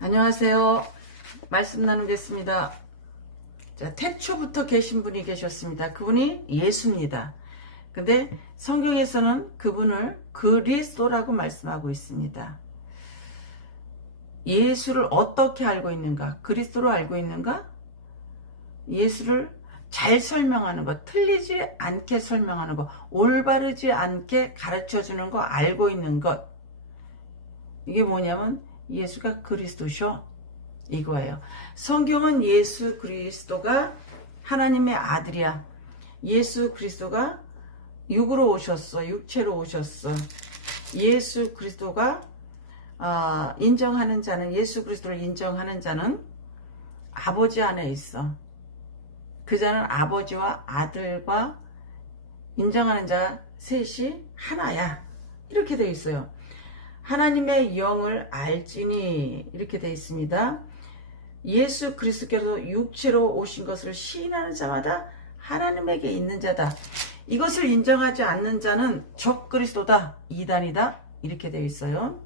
안녕하세요. 말씀 나누겠습니다. 자, 태초부터 계신 분이 계셨습니다. 그분이 예수입니다. 근데 성경에서는 그분을 그리스도라고 말씀하고 있습니다. 예수를 어떻게 알고 있는가? 그리스도로 알고 있는가? 예수를 잘 설명하는 것, 틀리지 않게 설명하는 것, 올바르지 않게 가르쳐주는 거, 알고 있는 것. 이게 뭐냐면 예수가 그리스도셔, 이거예요. 성경은 예수 그리스도가 하나님의 아들이야. 예수 그리스도가 육으로 오셨어. 육체로 오셨어. 예수 그리스도가 인정하는 자는, 예수 그리스도를 인정하는 자는 아버지 안에 있어. 그 자는 아버지와 아들과 인정하는 자 셋이 하나야. 이렇게 되어 있어요. 하나님의 영을 알지니, 이렇게 되어 있습니다. 예수 그리스도께서 육체로 오신 것을 시인하는 자마다 하나님에게 있는 자다. 이것을 인정하지 않는 자는 적 그리스도다, 이단이다, 이렇게 되어 있어요.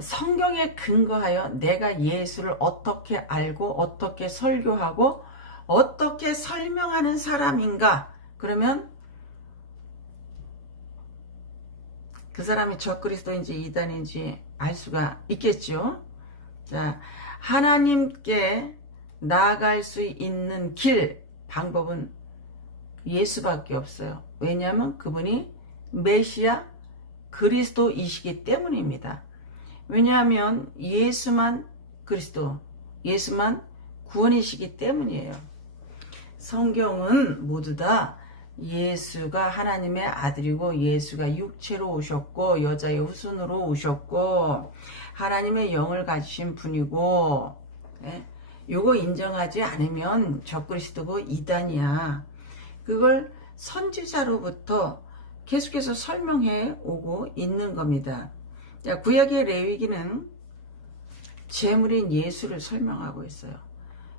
성경에 근거하여 내가 예수를 어떻게 알고 어떻게 설교하고 어떻게 설명하는 사람인가? 그러면 그 사람이 적그리스도인지 이단인지 알 수가 있겠죠. 자, 하나님께 나아갈 수 있는 길, 방법은 예수밖에 없어요. 왜냐하면 그분이 메시아 그리스도이시기 때문입니다. 왜냐하면 예수만 그리스도, 예수만 구원이시기 때문이에요. 성경은 모두 다 예수가 하나님의 아들이고, 예수가 육체로 오셨고, 여자의 후손으로 오셨고, 하나님의 영을 가지신 분이고, 요거 인정하지 않으면 적그리스도고 이단이야. 그걸 선지자로부터 계속해서 설명해 오고 있는 겁니다. 자, 구약의 레위기는 제물인 예수를 설명하고 있어요.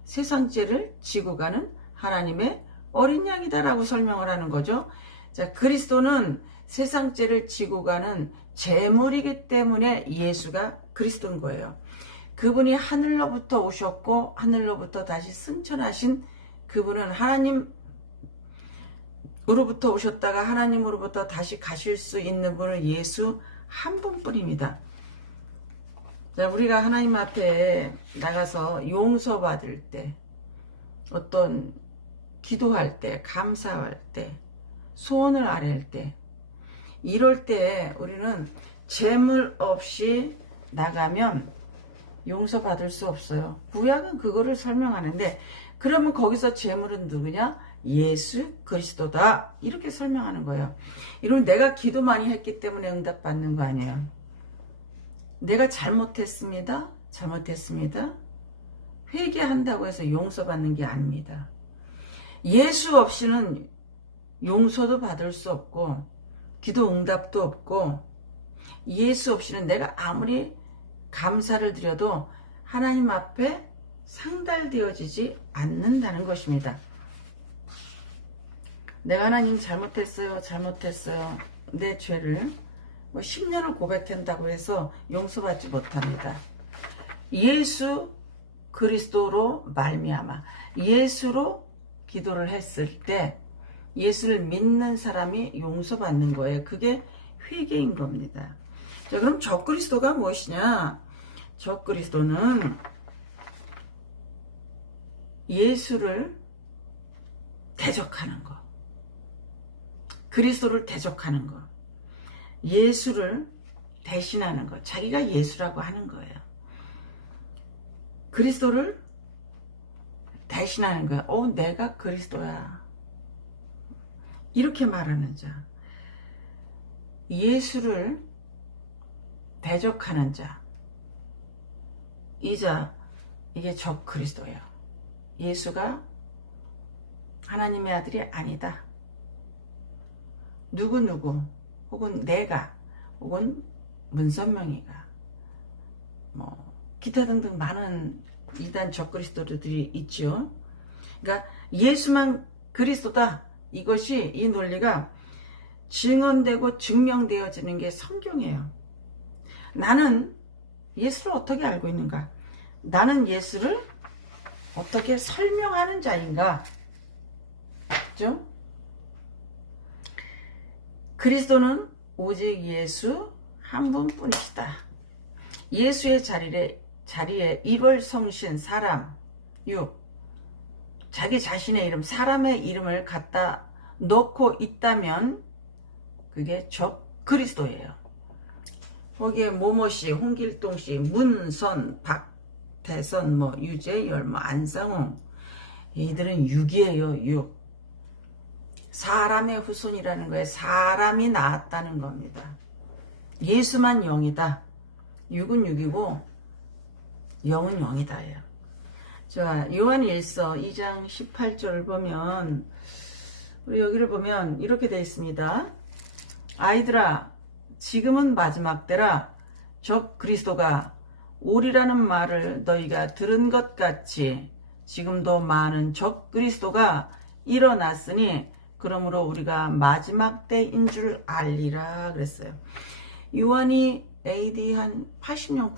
세상 죄를 지고 가는 하나님의 어린 양이다라고 설명을 하는 거죠. 자, 그리스도는 세상 죄를 지고 가는 제물이기 때문에 예수가 그리스도인 거예요. 그분이 하늘로부터 오셨고 하늘로부터 다시 승천하신 그분은 하나님으로부터 오셨다가 하나님으로부터 다시 가실 수 있는 분은 예수 한 분뿐입니다. 자, 우리가 하나님 앞에 나가서 용서받을 때, 어떤 기도할 때, 감사할 때, 소원을 아뢰을 때, 이럴 때 우리는 재물 없이 나가면 용서받을 수 없어요. 구약은 그거를 설명하는데, 그러면 거기서 재물은 누구냐? 예수 그리스도다, 이렇게 설명하는 거예요. 이러면 내가 기도 많이 했기 때문에 응답받는 거 아니에요. 내가 잘못했습니다. 회개한다고 해서 용서받는 게 아닙니다. 예수 없이는 용서도 받을 수 없고 기도 응답도 없고, 예수 없이는 내가 아무리 감사를 드려도 하나님 앞에 상달되어지지 않는다는 것입니다. 내가 하나님 잘못했어요. 내 죄를 10년을 고백한다고 해서 용서받지 못합니다. 예수 그리스도로 말미암아 예수로 기도를 했을 때 예수를 믿는 사람이 용서받는 거예요. 그게 회개인 겁니다. 자, 그럼 적그리스도가 무엇이냐? 적그리스도는 예수를 대적하는 거, 그리스도를 대적하는 거, 예수를 대신하는 거, 자기가 예수라고 하는 거예요. 그리스도를 대신하는 거야. 내가 그리스도야, 이렇게 말하는 자. 예수를 대적하는 자, 이게 적 그리스도예요. 예수가 하나님의 아들이 아니다. 누구 혹은 내가 혹은 문선명이가 기타 등등 많은 이단 적그리스도들이 있죠. 그러니까 예수만 그리스도다, 이것이, 이 논리가 증언되고 증명되어지는 게 성경이에요. 나는 예수를 어떻게 알고 있는가? 나는 예수를 어떻게 설명하는 자인가? 그죠? 그리스도는 오직 예수 한 분뿐이시다. 예수의 자리에 입을 성신 사람 6 자기 자신의 이름 사람의 이름을 갖다 넣고 있다면 그게 적 그리스도예요. 거기에 모모씨, 홍길동씨, 문선, 박태선, 유재열, 안상홍 이들은 6이에요. 6 사람의 후손이라는 거예요. 사람이 나왔다는 겁니다. 예수만 0이다. 6은 6이고 0은 0이다예요. 자, 요한일서 2장 18절을 보면 우리 여기를 보면 이렇게 되어 있습니다. 아이들아 지금은 마지막 때라 적 그리스도가 오리라는 말을 너희가 들은 것 같이 지금도 많은 적 그리스도가 일어났으니 그러므로 우리가 마지막 때인 줄 알리라 그랬어요. 요한이 AD 한 80년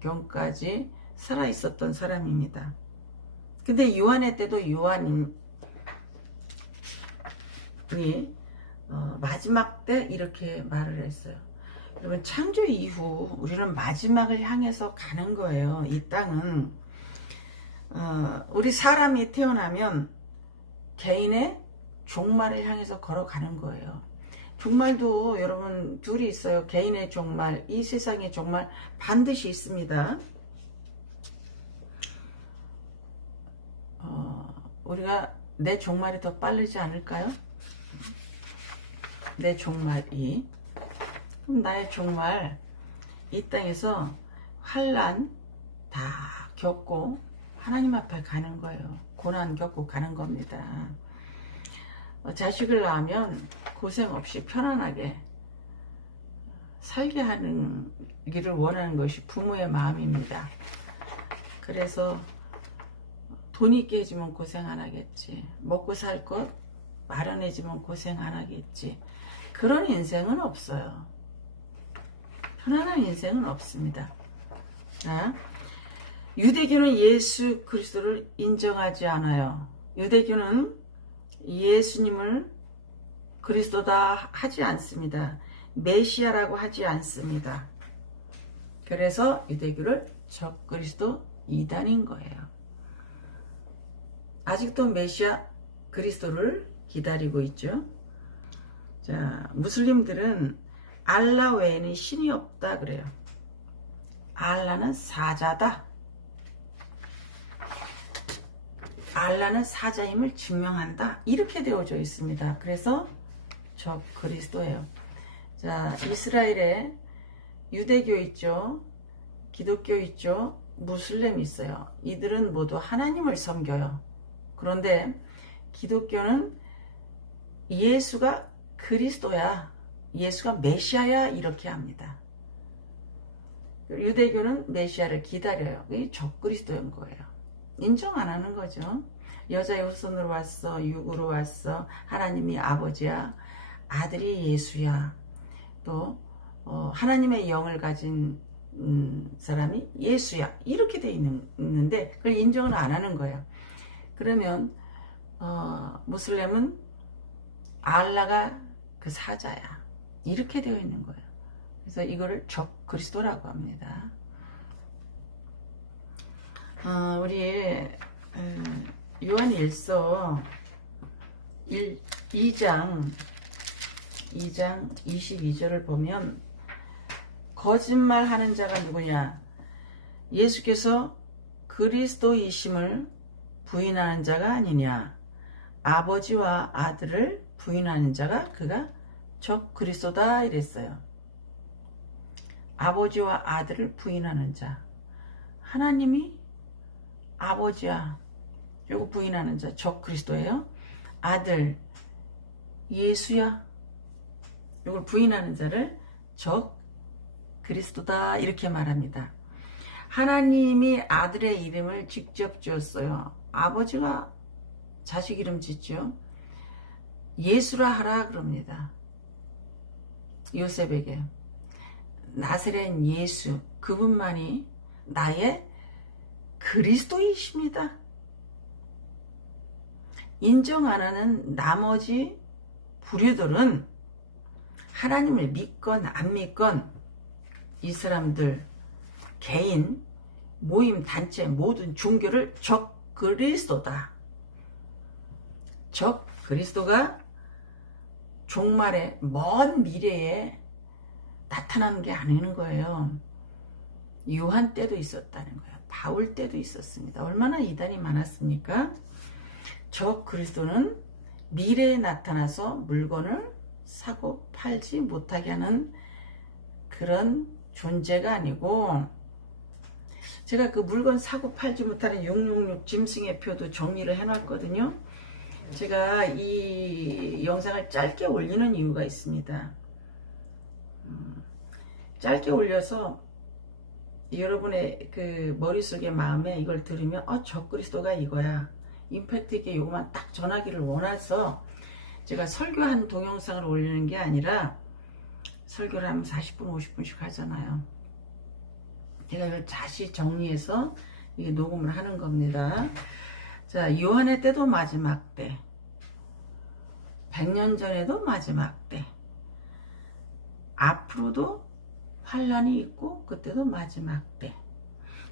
90년경까지 살아있었던 사람입니다. 근데 요한의 때도 요한이 마지막 때 이렇게 말을 했어요. 여러분 창조 이후 우리는 마지막을 향해서 가는 거예요. 이 땅은 우리 사람이 태어나면 개인의 종말을 향해서 걸어가는 거예요. 종말도 여러분 둘이 있어요. 개인의 종말, 이 세상의 종말 반드시 있습니다. 우리가 내 종말이 더 빠르지 않을까요? 내 종말이. 그럼 나의 종말 이 땅에서 환난 다 겪고 하나님 앞에 가는 거예요. 고난 겪고 가는 겁니다. 자식을 낳으면 고생 없이 편안하게 살게 하는 길을 원하는 것이 부모의 마음입니다. 그래서 돈이 깨지면 고생 안 하겠지. 먹고 살 것 마련해지면 고생 안 하겠지. 그런 인생은 없어요. 편안한 인생은 없습니다. 자, 유대교는 예수 그리스도를 인정하지 않아요. 유대교는 예수님을 그리스도다 하지 않습니다. 메시아라고 하지 않습니다. 그래서 유대교를 적그리스도 이단인 거예요. 아직도 메시아 그리스도를 기다리고 있죠. 자, 무슬림들은 알라 외에는 신이 없다 그래요. 알라는 사자다. 알라는 사자임을 증명한다. 이렇게 되어져 있습니다. 그래서 적 그리스도예요. 자, 이스라엘에 유대교 있죠. 기독교 있죠. 무슬림 있어요. 이들은 모두 하나님을 섬겨요. 그런데 기독교는 예수가 그리스도야. 예수가 메시아야. 이렇게 합니다. 유대교는 메시아를 기다려요. 이게 적 그리스도인 거예요. 인정 안 하는 거죠. 여자의 후손으로 왔어. 육으로 왔어. 하나님이 아버지야. 아들이 예수야. 또 하나님의 영을 가진 사람이 예수야. 이렇게 돼 있는데 그걸 인정을 안 하는 거예요. 그러면 무슬림은 알라가 그 사자야. 이렇게 되어 있는 거예요. 그래서 이거를 적 그리스도라고 합니다. 우리 요한일서 2장 22절을 보면 거짓말하는 자가 누구냐? 예수께서 그리스도이심을 부인하는 자가 아니냐? 아버지와 아들을 부인하는 자가 그가 적 그리스도다 이랬어요. 아버지와 아들을 부인하는 자. 하나님이 아버지야. 요거 부인하는 자 적 그리스도예요. 아들 예수야. 요걸 부인하는 자를 적 그리스도다 이렇게 말합니다. 하나님이 아들의 이름을 직접 지었어요. 아버지가 자식 이름 짓죠. 예수라 하라 그럽니다. 요셉에게. 나사렛 예수 그분만이 나의 그리스도이십니다. 인정 안 하는 나머지 부류들은 하나님을 믿건 안 믿건 이 사람들 개인, 모임, 단체 모든 종교를 적 그리스도다. 적 그리스도가 종말의 먼 미래에 나타나는 게 아니는 거예요. 요한 때도 있었다는 거예요. 바울 때도 있었습니다. 얼마나 이단이 많았습니까? 적 그리스도는 미래에 나타나서 물건을 사고 팔지 못하게 하는 그런 존재가 아니고, 제가 그 물건 사고 팔지 못하는 666 짐승의 표도 정리를 해놨거든요. 제가 이 영상을 짧게 올리는 이유가 있습니다. 짧게 올려서 여러분의 그 머릿속에 마음에 이걸 들으면 적그리스도가 이거야, 임팩트 있게 요것만 딱 전하기를 원해서 제가 설교한 동영상을 올리는 게 아니라, 설교를 하면 40분 50분씩 하잖아요. 제가 이걸 다시 정리해서 이게 녹음을 하는 겁니다. 자, 요한의 때도 마지막 때, 100년 전에도 마지막 때, 앞으로도 환란이 있고 그때도 마지막 때.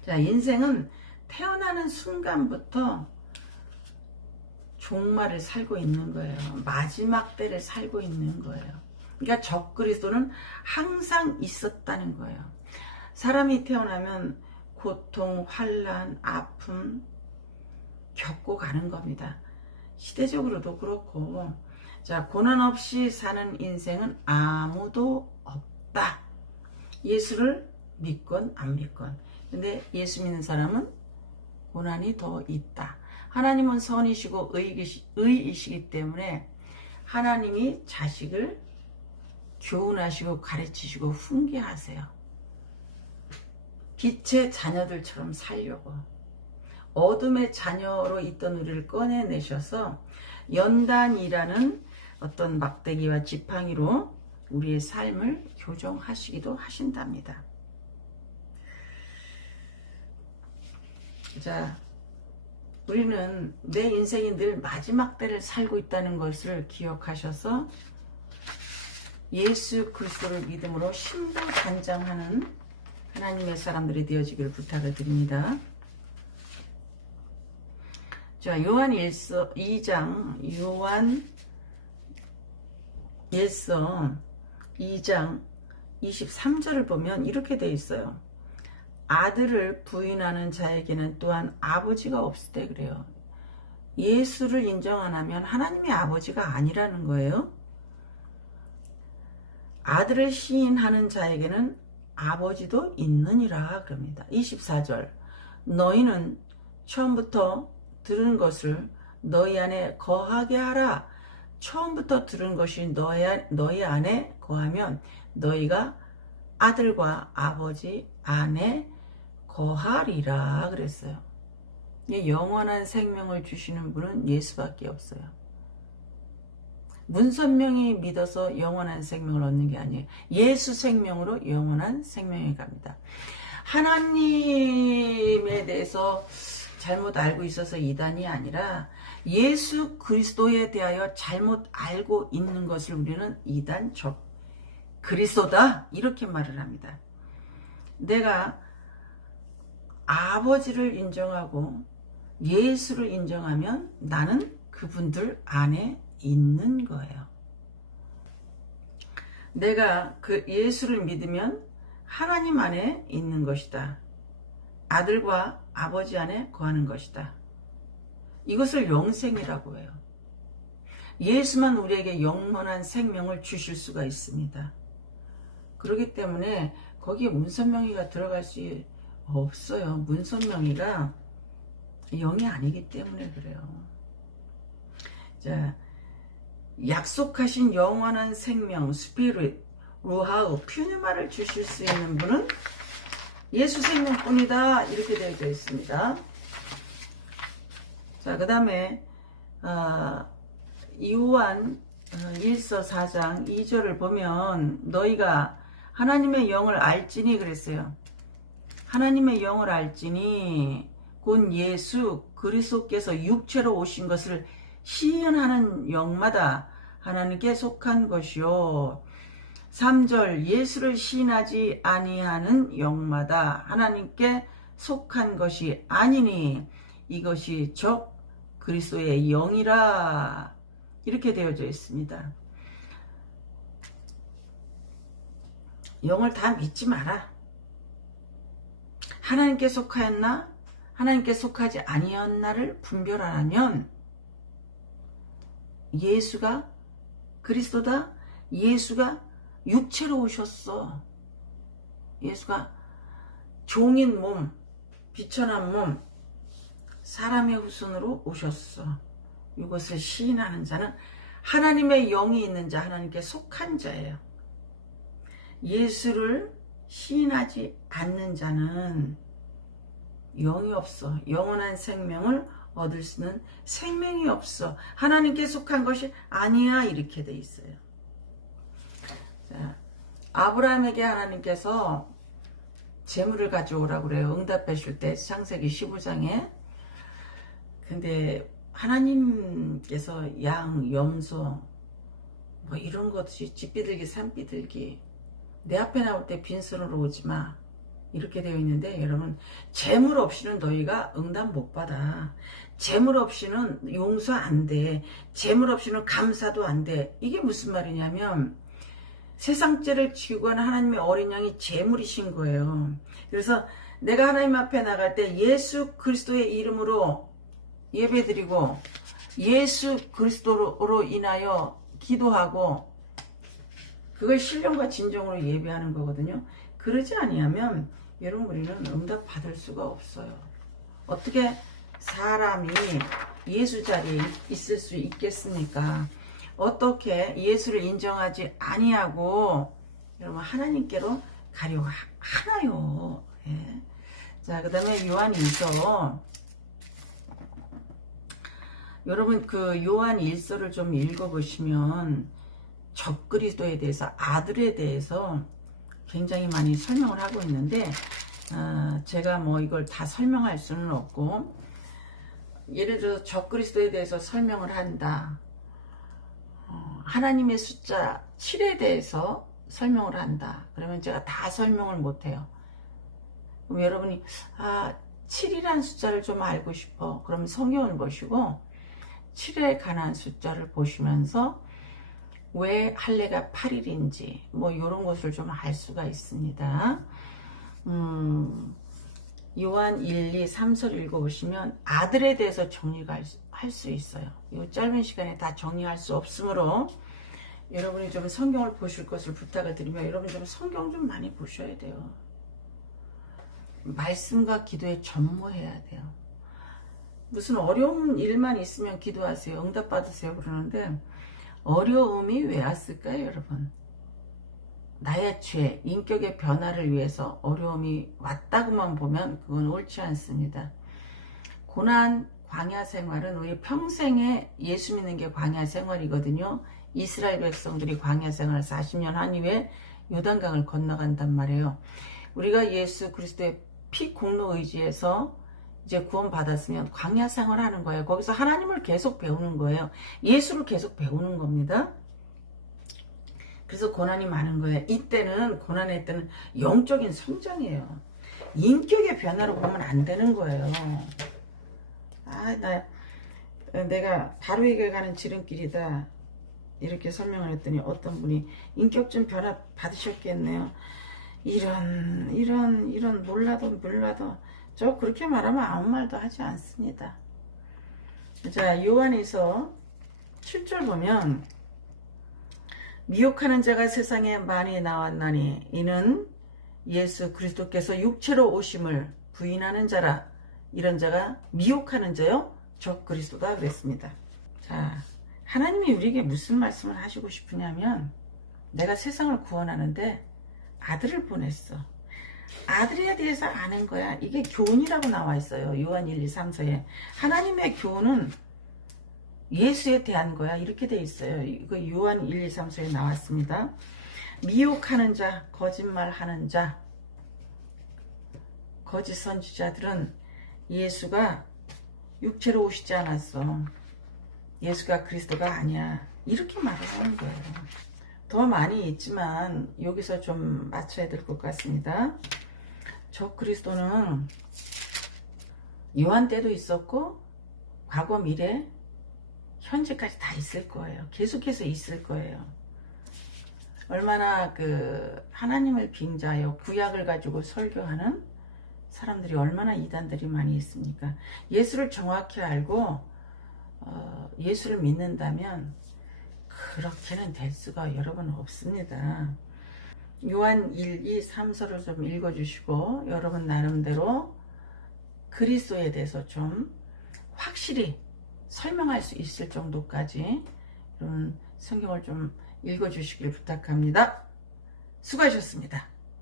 자, 인생은 태어나는 순간부터 종말을 살고 있는 거예요. 마지막 때를 살고 있는 거예요. 그러니까 적그리스도는 항상 있었다는 거예요. 사람이 태어나면 고통, 환란, 아픔 겪고 가는 겁니다. 시대적으로도 그렇고. 자, 고난 없이 사는 인생은 아무도 없다. 예수를 믿건 안 믿건. 근데 예수 믿는 사람은 고난이 더 있다. 하나님은 선이시고 의이시기 때문에 하나님이 자식을 교훈하시고 가르치시고 훈계하세요. 빛의 자녀들처럼 살려고. 어둠의 자녀로 있던 우리를 꺼내내셔서 연단이라는 어떤 막대기와 지팡이로 우리의 삶을 교정하시기도 하신답니다. 자, 우리는 내 인생이 늘 마지막 때를 살고 있다는 것을 기억하셔서 예수 그리스도를 믿음으로 신부단장하는 하나님의 사람들이 되어지기를 부탁을 드립니다. 자, 요한 2장, 요한 1서 2장 23절을 보면 이렇게 되어 있어요. 아들을 부인하는 자에게는 또한 아버지가 없을 때 그래요. 예수를 인정 안 하면 하나님의 아버지가 아니라는 거예요. 아들을 시인하는 자에게는 아버지도 있느니라 그럽니다. 24절 너희는 처음부터 들은 것을 너희 안에 거하게 하라. 처음부터 들은 것이 너희 안에 거하면 너희가 아들과 아버지 안에 거하리라 그랬어요. 영원한 생명을 주시는 분은 예수밖에 없어요. 문선명이 믿어서 영원한 생명을 얻는 게 아니에요. 예수 생명으로 영원한 생명에 갑니다. 하나님에 대해서 잘못 알고 있어서 이단이 아니라 예수 그리스도에 대하여 잘못 알고 있는 것을 우리는 이단 적 그리스도다 이렇게 말을 합니다. 내가 아버지를 인정하고 예수를 인정하면 나는 그분들 안에 있는 거예요. 내가 그 예수를 믿으면 하나님 안에 있는 것이다. 아들과 아버지 안에 거하는 것이다. 이것을 영생이라고 해요. 예수만 우리에게 영원한 생명을 주실 수가 있습니다. 그렇기 때문에 거기에 문선명이가 들어갈 수 없어요. 문선명이가 영이 아니기 때문에 그래요. 자, 약속하신 영원한 생명, 스피릿, 루하우, 퓨뉴마를 주실 수 있는 분은 예수 생명뿐이다 이렇게 되어져 있습니다. 자, 그 다음에 요한 1서 4장 2절을 보면 너희가 하나님의 영을 알지니 그랬어요. 하나님의 영을 알지니 곧 예수 그리스도께서 육체로 오신 것을 시인하는 영마다 하나님께 속한 것이요. 3절 예수를 시인하지 아니하는 영마다 하나님께 속한 것이 아니니 이것이 적 그리스도의 영이라 이렇게 되어져 있습니다. 영을 다 믿지 마라. 하나님께 속하였나 하나님께 속하지 아니었나를 분별하라면 예수가 그리스도다. 예수가 육체로 오셨어. 예수가 종인 몸, 비천한 몸, 사람의 후손으로 오셨어. 이것을 시인하는 자는 하나님의 영이 있는 자, 하나님께 속한 자예요. 예수를 시인하지 않는 자는 영이 없어. 영원한 생명을 얻을 수는 생명이 없어. 하나님께 속한 것이 아니야. 이렇게 돼 있어요. 자, 아브라함에게 하나님께서 재물을 가져오라고 그래요. 응답해 줄 때 창세기 15장에. 근데 하나님께서 양, 염소 뭐 이런 것이 집비둘기, 산비둘기 내 앞에 나올 때 빈손으로 오지 마. 이렇게 되어 있는데 여러분 재물 없이는 너희가 응답 못 받아. 재물 없이는 용서 안 돼. 재물 없이는 감사도 안 돼. 이게 무슨 말이냐면 세상죄를 지고 가는 하나님의 어린 양이 재물이신 거예요. 그래서 내가 하나님 앞에 나갈 때 예수 그리스도의 이름으로 예배드리고 예수 그리스도로 인하여 기도하고 그걸 신령과 진정으로 예배하는 거거든요. 그러지 아니하면 여러분 우리는 응답 받을 수가 없어요. 어떻게 사람이 예수 자리에 있을 수 있겠습니까? 어떻게 예수를 인정하지 아니하고 여러분 하나님께로 가려고 하나요? 예. 자, 그 다음에 요한 1서 여러분 그 요한 1서를 좀 읽어보시면 적그리스도에 대해서 아들에 대해서 굉장히 많이 설명을 하고 있는데 제가 뭐 이걸 다 설명할 수는 없고 예를 들어서 적그리스도에 대해서 설명을 한다. 하나님의 숫자 7에 대해서 설명을 한다. 그러면 제가 다 설명을 못해요. 그럼 여러분이 7이라는 숫자를 좀 알고 싶어. 그러면 성경을 보시고 7에 관한 숫자를 보시면서 왜 할례가 8일인지 뭐 이런 것을 좀 알 수가 있습니다. 요한 1, 2, 3절 읽어보시면 아들에 대해서 정리가 할 수 있어요. 이 짧은 시간에 다 정리할 수 없으므로 여러분이 좀 성경을 보실 것을 부탁을 드리며 여러분 좀 성경 좀 많이 보셔야 돼요. 말씀과 기도에 전무해야 돼요. 무슨 어려운 일만 있으면 기도하세요. 응답 받으세요 그러는데 어려움이 왜 왔을까요 여러분? 나의 죄, 인격의 변화를 위해서 어려움이 왔다고만 보면 그건 옳지 않습니다. 고난, 광야 생활은 우리 평생에 예수 믿는 게 광야 생활이거든요. 이스라엘 백성들이 광야 생활을 40년 한 이후에 요단강을 건너간단 말이에요. 우리가 예수 그리스도의 피 공로 의지에서 이제 구원 받았으면 광야 생활하는 거예요. 거기서 하나님을 계속 배우는 거예요. 예수를 계속 배우는 겁니다. 그래서 고난이 많은 거예요. 이때는 고난의 때는 영적인 성장이에요. 인격의 변화로 보면 안 되는 거예요. 내가 바로에게 가는 지름길이다 이렇게 설명을 했더니 어떤 분이 인격 좀 변화 받으셨겠네요. 이런 몰라도 저 그렇게 말하면 아무 말도 하지 않습니다. 자, 요한에서 7절 보면 미혹하는 자가 세상에 많이 나왔나니 이는 예수 그리스도께서 육체로 오심을 부인하는 자라. 이런 자가 미혹하는 자요 적 그리스도다 그랬습니다. 자, 하나님이 우리에게 무슨 말씀을 하시고 싶으냐면 내가 세상을 구원하는데 아들을 보냈어. 아들에 대해서 아는 거야. 이게 교훈이라고 나와 있어요. 요한 1, 2, 3서에 하나님의 교훈은 예수에 대한 거야. 이렇게 돼 있어요. 이거 요한 1, 2, 3서에 나왔습니다. 미혹하는 자, 거짓말하는 자, 거짓 선지자들은 예수가 육체로 오시지 않았어. 예수가 그리스도가 아니야. 이렇게 말을 하는 거예요. 더 많이 있지만 여기서 좀 맞춰야 될 것 같습니다. 저 그리스도는 요한 때도 있었고 과거 미래 현재까지 다 있을 거예요. 계속해서 있을 거예요. 얼마나 하나님을 빙자하여 구약을 가지고 설교하는 사람들이 얼마나 이단들이 많이 있습니까? 예수를 정확히 알고 예수를 믿는다면 그렇게는 될 수가 여러분 없습니다. 요한 1, 2, 3서를 좀 읽어주시고 여러분 나름대로 그리스도에 대해서 좀 확실히 설명할 수 있을 정도까지 이런 성경을 좀 읽어주시길 부탁합니다. 수고하셨습니다.